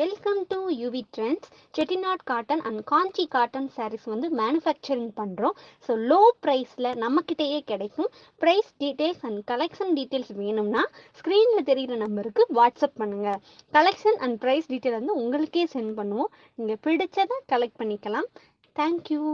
Welcome to UV Trendz. Chettinad Cotten and Kanchi Cotton sarees வந்து manufacturing பண்ணுறோம். So low ப்ரைஸில் நம்மக்கிட்டேயே கிடைக்கும். Price details and collection details வேணும்னா ஸ்க்ரீனில் தெரிகிற நம்பருக்கு வாட்ஸ்அப் பண்ணுங்கள். கலெக்ஷன் அண்ட் ப்ரைஸ் டீட்டெயில் வந்து உங்களுக்கே சென்ட் பண்ணுவோம். நீங்கள் பிடிச்சதை கலெக்ட் பண்ணிக்கலாம். தேங்க்யூ.